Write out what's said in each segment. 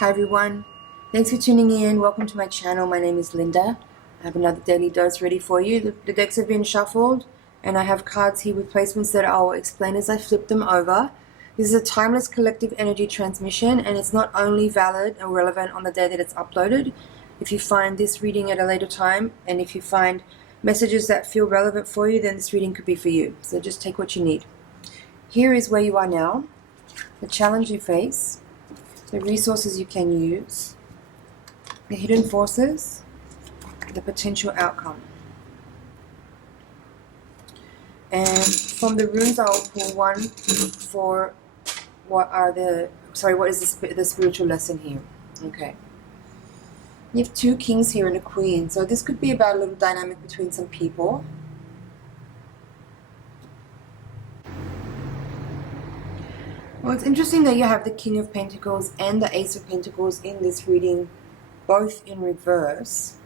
Hi everyone, thanks for tuning in. Welcome to my channel. My name is Linda. I have another daily dose ready for you. The decks have been shuffled and I have cards here with placements that I will explain as I flip them over. This is a timeless collective energy transmission and it's not only valid and relevant on the day that it's uploaded. If you find this reading at a later time and if you find messages that feel relevant for you, then this reading could be for you. So just take what you need. Here is where you are now, the challenge you face, the resources you can use, the hidden forces, the potential outcome. And from the runes, I'll pull one for what is the spiritual lesson here. Okay. You have two kings here and a queen. So this could be about a little dynamic between some people. Well, it's interesting that you have the King of Pentacles and the Ace of Pentacles in this reading, both in reverse.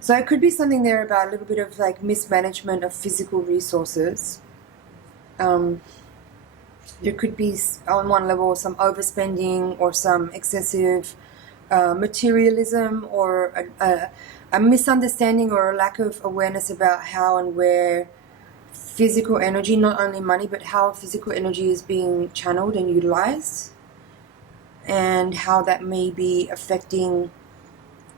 So it could be something there about a little bit of like mismanagement of physical resources. There could be on one level some overspending or some excessive materialism or a misunderstanding or a lack of awareness about how and where physical energy, not only money, but how physical energy is being channeled and utilized, and how that may be affecting,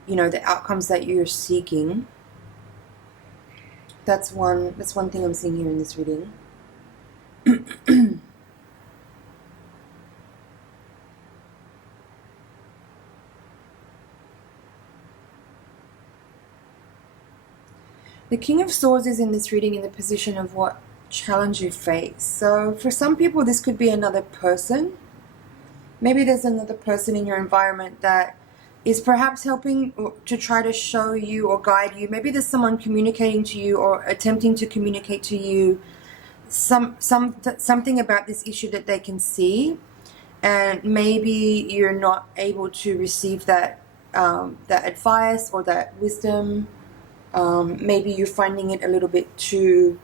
you know, the outcomes that you're seeking. That's one thing I'm seeing here in this reading. The King of Swords is in this reading in the position of what challenge you face. So for some people, this could be another person. Maybe there's another person in your environment that is perhaps helping to try to show you or guide you. Maybe there's someone communicating to you or attempting to communicate to you something about this issue that they can see, and maybe you're not able to receive that advice or that wisdom. Maybe you're finding it a little bit too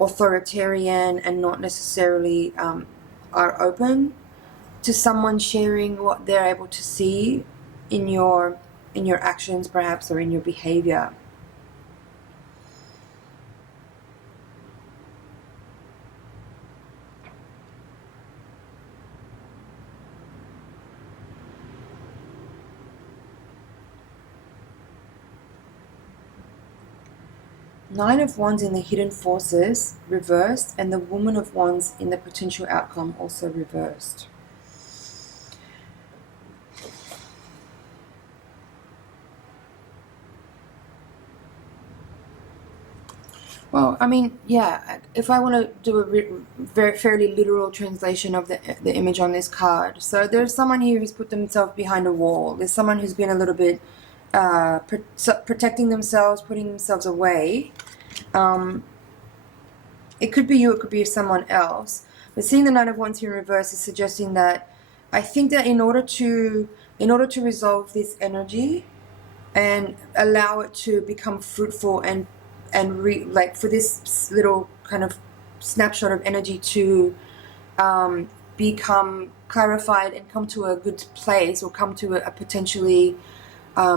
authoritarian and not necessarily are open to someone sharing what they're able to see in your actions, perhaps, or in your behavior. Nine of Wands in the hidden forces reversed, and the Woman of Wands in the potential outcome also reversed. Well, I mean, yeah, if I want to do a fairly literal translation of the image on this card. So there's someone here who's put themselves behind a wall. There's someone who's been a little bit protecting themselves, putting themselves away. It could be you, it could be someone else. But seeing the Nine of Wands here in reverse is suggesting that I think that in order to resolve this energy and allow it to become fruitful and like for this little kind of snapshot of energy to become clarified and come to a good place, or come to a potentially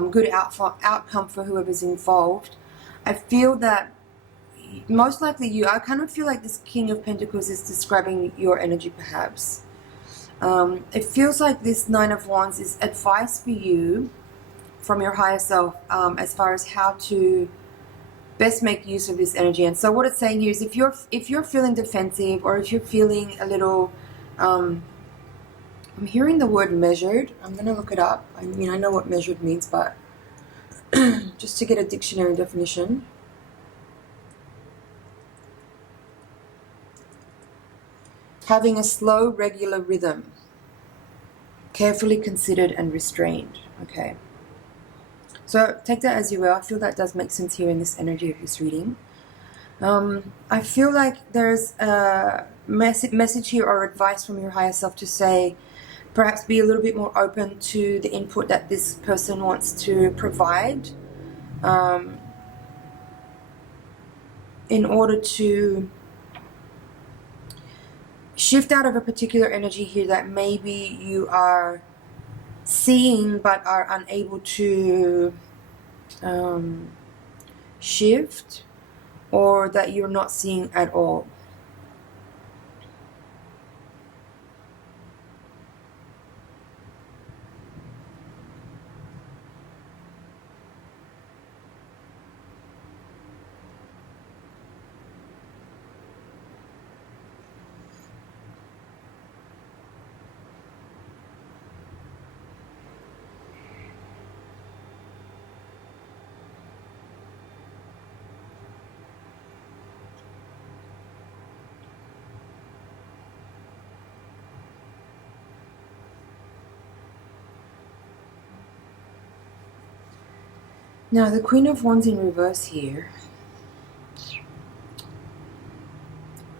good outcome for whoever's involved, I feel that most likely you, I kind of feel like this King of Pentacles is describing your energy perhaps. It feels like this Nine of Wands is advice for you from your higher self as far as how to best make use of this energy. And so what it's saying here is if you're feeling defensive, or if you're feeling a little I'm hearing the word measured. I'm gonna look it up. I mean, I know what measured means, but just to get a dictionary definition. Having a slow, regular rhythm, carefully considered and restrained. Okay. So take that as you will. I feel that does make sense here in this energy of this reading. I feel like there's a message here or advice from your higher self to say, perhaps be a little bit more open to the input that this person wants to provide in order to shift out of a particular energy here that maybe you are seeing but are unable to shift, or that you're not seeing at all. Now the Queen of Wands in reverse here.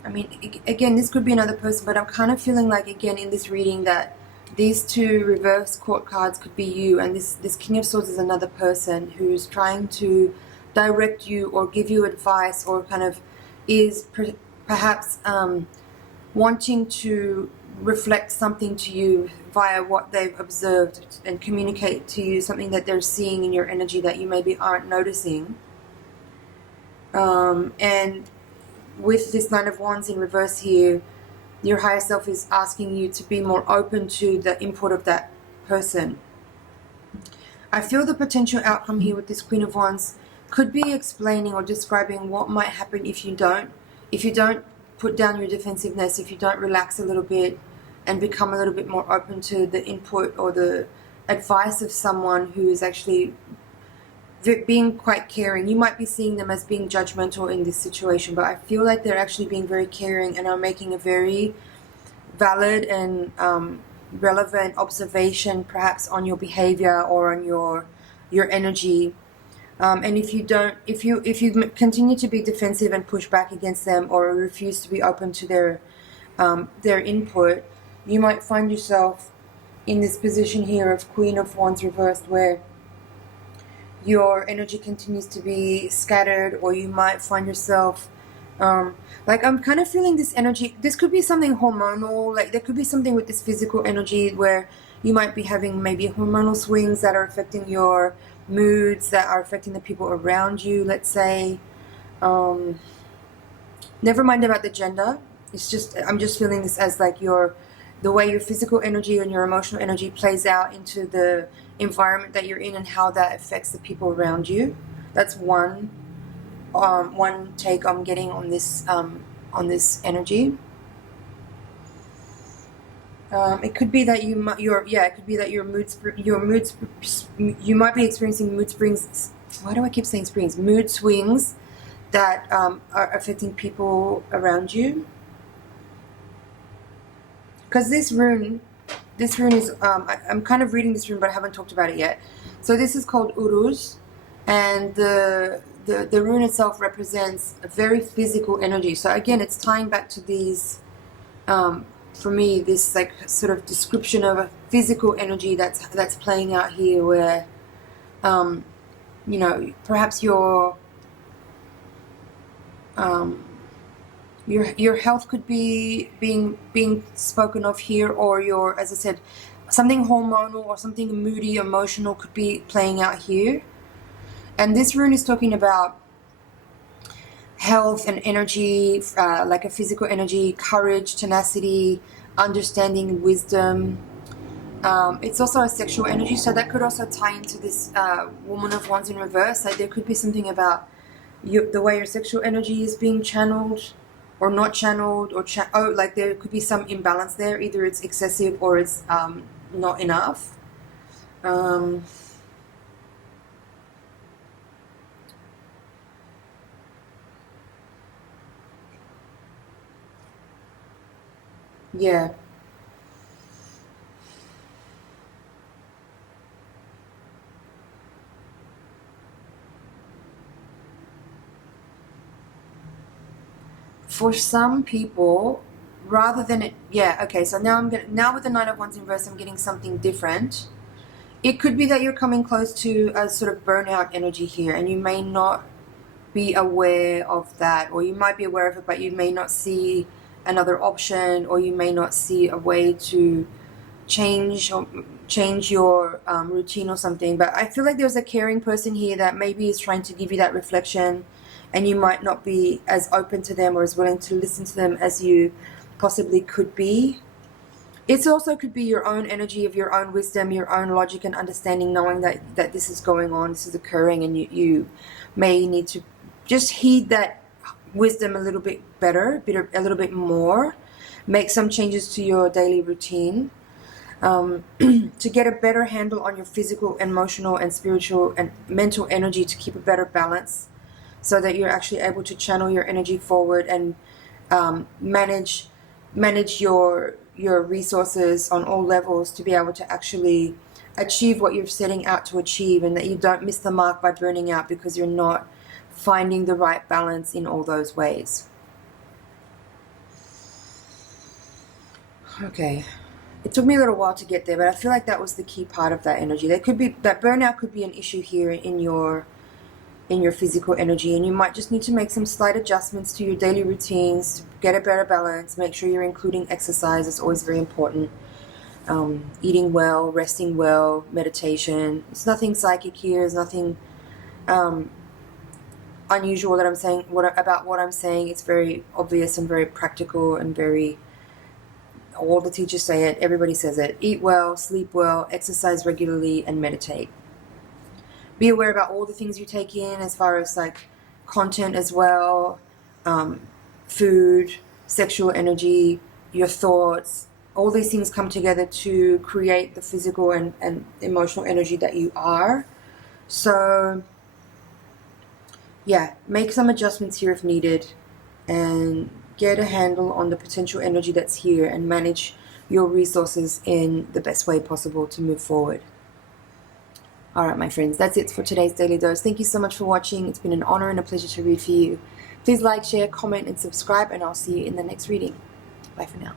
I mean, again, this could be another person, but I'm kind of feeling like, again, in this reading, that these two reverse court cards could be you, and this King of Swords is another person who's trying to direct you or give you advice, or kind of is perhaps wanting to reflect something to you via what they've observed and communicate to you something that they're seeing in your energy that you maybe aren't noticing. And with this Nine of Wands in reverse here, your higher self is asking you to be more open to the input of that person. I feel the potential outcome here with this Queen of Wands could be explaining or describing what might happen if you don't put down your defensiveness, if you don't relax a little bit and become a little bit more open to the input or the advice of someone who is actually being quite caring. You might be seeing them as being judgmental in this situation, but I feel like they're actually being very caring and are making a very valid and relevant observation, perhaps on your behavior or on your energy. And if you continue to be defensive and push back against them, or refuse to be open to their input, you might find yourself in this position here of Queen of Wands reversed, where your energy continues to be scattered, or you might find yourself like, I'm kind of feeling this energy. This could be something hormonal, like there could be something with this physical energy where you might be having maybe hormonal swings that are affecting your moods, that are affecting the people around you, let's say. Never mind about the gender. It's just, I'm just feeling this as like the way your physical energy and your emotional energy plays out into the environment that you're in and how that affects the people around you. That's one take I'm getting on this energy. It could be that you might be experiencing mood springs. Why do I keep saying springs? Mood swings that are affecting people around you. Because this rune is, I'm kind of reading this rune, but I haven't talked about it yet. So this is called Uruz, and the rune itself represents a very physical energy. So again, it's tying back to these, for me, this like sort of description of a physical energy that's playing out here, where, you know, perhaps your health could be being spoken of here, or your, as I said, something hormonal or something moody, emotional could be playing out here. And this rune is talking about health and energy, like a physical energy, courage, tenacity, understanding, wisdom. It's also a sexual energy, so that could also tie into this Woman of Wands in reverse. Like there could be something about the way your sexual energy is being channeled or not channeled, or like there could be some imbalance there. Either it's excessive or it's not enough. Yeah. For some people, rather than it, yeah, okay, so now with the Nine of Wands in reverse, I'm getting something different. It could be that you're coming close to a sort of burnout energy here, and you may not be aware of that, or you might be aware of it, but you may not see another option, or you may not see a way to change your routine or something. But I feel like there's a caring person here that maybe is trying to give you that reflection, and you might not be as open to them or as willing to listen to them as you possibly could be. It also could be your own energy of your own wisdom, your own logic and understanding, knowing that this is going on, this is occurring, and you may need to just heed that wisdom a little bit better, a little bit more. Make some changes to your daily routine to get a better handle on your physical, emotional, and spiritual and mental energy, to keep a better balance, so that you're actually able to channel your energy forward and manage your resources on all levels, to be able to actually achieve what you're setting out to achieve, and that you don't miss the mark by burning out because you're not finding the right balance in all those ways. Okay, it took me a little while to get there, but I feel like that was the key part of that energy. There could be that burnout could be an issue here in your physical energy, and you might just need to make some slight adjustments to your daily routines to get a better balance. Make sure you're including exercise. It's always very important. Eating well, resting well, meditation. It's nothing psychic here. There's nothing unusual that I'm saying about what I'm saying. It's very obvious and very practical and very, all the teachers say it, everybody says it. Eat well, sleep well, exercise regularly, and meditate. Be aware about all the things you take in as far as like content as well, food, sexual energy, your thoughts. All these things come together to create the physical and emotional energy that you are. So yeah, make some adjustments here if needed, and get a handle on the potential energy that's here, and manage your resources in the best way possible to move forward. Alright, my friends, that's it for today's Daily Dose. Thank you so much for watching. It's been an honor and a pleasure to read for you. Please like, share, comment, and subscribe, and I'll see you in the next reading. Bye for now.